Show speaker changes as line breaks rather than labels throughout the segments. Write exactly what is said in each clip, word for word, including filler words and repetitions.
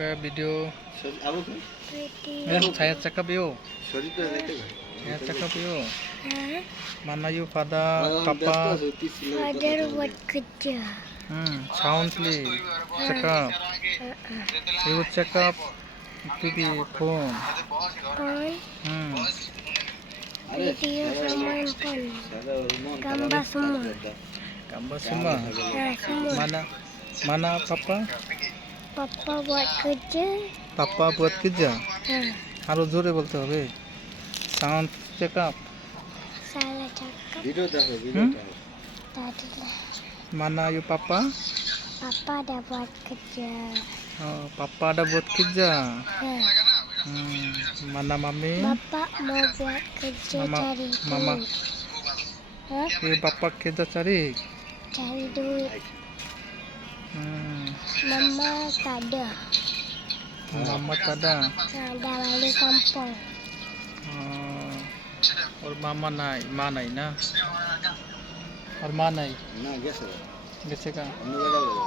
Pakai video.
Apa tuh?
Eh, saya cakap yuk.
Sorry tuh itu.
Saya cakap yuk.
Hah?
Mana yuk pada papa?
Father buat kerja.
Hmm, soundly. Cakap. You cakap. Pipi phone.
On
Hmm.
video sama handphone. Gambar semua.
Gambar semua.
Nah, semua.
Mana? Mana papa?
Papa buat kerja.
Papa buat kerja.
Nah,
আরো জোরে বলতে হবে sound check up
salah cakap
Video dah, video
Hmm?
dah.
tadi lah.
mana yuk papa
Papa dah buat kerja.
oh, papa ada buat kerja
Nah,
hmm. mana mami
Bapak mau buat kerja
Mama,
cari duit.
mama.
Hah?
yuk papa kerja cari
Cari duit.
hmm.
Mama tak ada.
mama tak ada
Nah, dah balik kampung.
oh. और मामा নাই মা নাই না আর মা নাই
না গেছে
গেছে কা
অন্য জায়গায় গেছে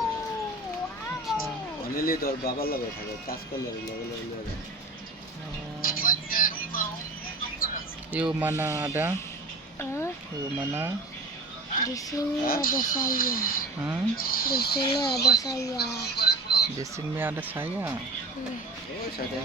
অনেলি তোর বাবার লগে থাকে কাজ করলে লগে লগে লগে
yuk mana ada
Hah?
yuk mana
Di sini ada saya.
hmm?
Di sini ada saya.
di sini ada saya
Hmm.
ওই সাথে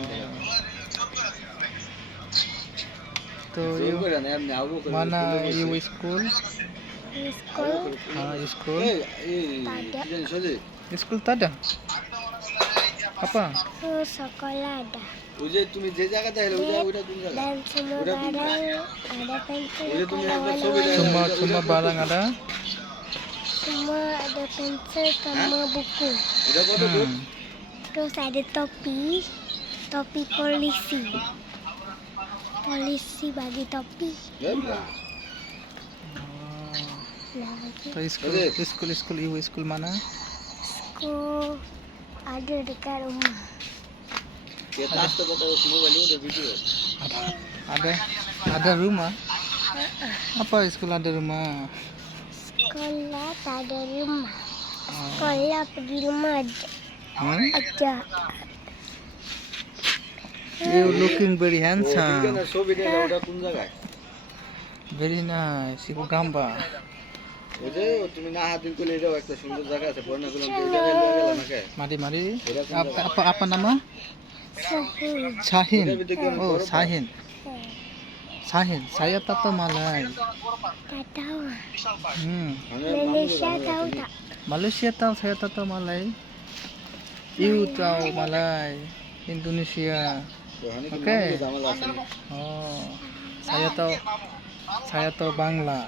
তো
জোর
yuk
করে না এমনি আবু করে
mana you school
Di sekolah
ah school
এই এই
Tak ada.
কি জানিস ওই যে
school tak ada apa
oh, sekolah ada.
ওই যে তুমি যে জায়গাতে এলে ওই জায়গা ওইটা তুমি জায়গা
Dan semua
Udah,
barang ada pensel.
Udah, tuh,
kalau
lihat sobi dah.
semua
warna-warni.
semua barang ada
Semua ada pensel sama buku.
ওটা কত দূর
hmm.
Terus ada topi. Topi polisi. Polisi bagi topi.
বুঝলা
Nah, lagi.
तो school
Oke.
school school ibu school mana
School ada dekat rumah.
kita আসতে কত mobile ওটা video
ada ada ada rumah apa school ada rumah
Sekolah tak ada rumah.
oh.
Sekolah pergi rumah aja.
hmm?
aja.
you looking very
ও
handsome
বিজ্ঞানের ছবি দেখা ওটা কোন জায়গায়
very nice ibu gambar
ওই যে তুমি না হাত দিন করলে এটাও একটা সুন্দর জায়গা আছে পড়না করলাম তো এটা রেলওয়ে গেল নাকি
mari mari
Udah,
apa apa, apa nama
Sahil.
Sahin
Udah, betul kan?
oh Sahin Sahin saya tak tahu Malay
Tak tahu.
hmm.
Malaysia tahu tak?
Malaysia tahu saya tak tahu Malay you tahu Malay Indonesia
ওকে
Oke.
ঝামেলা আছে
oh saya tahu saya tahu Bangla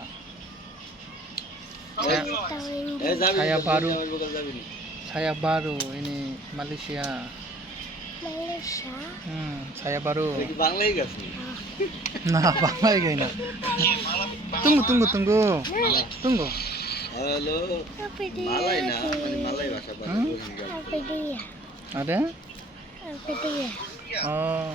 saya
Tahu
এই
ini.
যাবি
Saya
না,
baru.
আমার বগল যাবি না
saya baru ini Malaysia
Malaysia.
hmm, saya baru
তুই কি বাংলাই গেছিস
nah Bangla gini nah. tunggu tunggu tunggu tunggu
hello
Apa dia?
মালাই না মানে মালাই ভাষা বলে
Hmm?
Apa dia?
ada
Apa dia?
oh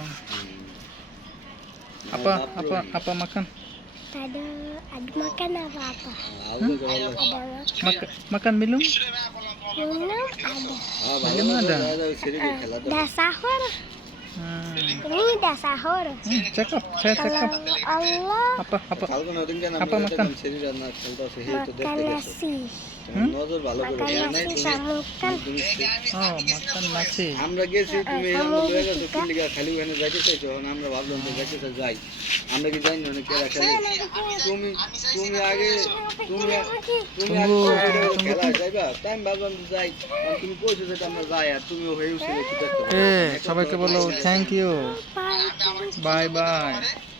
apa apa apa makan
Tak ada. Ada makan apa-apa.
আউগে গেল
Ada makan.
Maka, makan minum
Minum ada.
হ্যাঁ ভালো
Bagaimana
মজা
ada?
দাদা ছেড়ে দিয়ে খেলা তো
Dah sahur.
hmm.
Ini dah sahur.
hmm, cakap saya cakap
Kalau Allah
apa apa
কালকে নদিন কেন
Apa makan?
ছেড়ে রান্না খেলতে আছে হেই তো
makan
দেখতে গেছে
nasi.
Hmm?
নজর ভালো করে
Makan
নাই
nasi
তুমি
sama kan.
তুমি
oh makan nasi
আমরা গেছি তুমি
আহ,
এর
আমরা
মধ্যে
গেছি
গেছো
কা?
কিলিগা খালি ওখানে যাইতে চাইছো এখন আমরা ভাবলাম তো যাইতে চাই যাই আমরা কি জানি না অনেক কেরা খেলে তুমি তুমি আগে তুমি তুমি আগে
Tunggu,
কইছো যে
tunggu,
খেলা
tunggu.
যাইবা টাইম ভাবলাম যে যাই আর তুমি কইছো যে আমরা যাই আর তুমিও হয়েও ছিল কি দেখতে
eh সবাইকে বলো thank you
Bye.
Bye by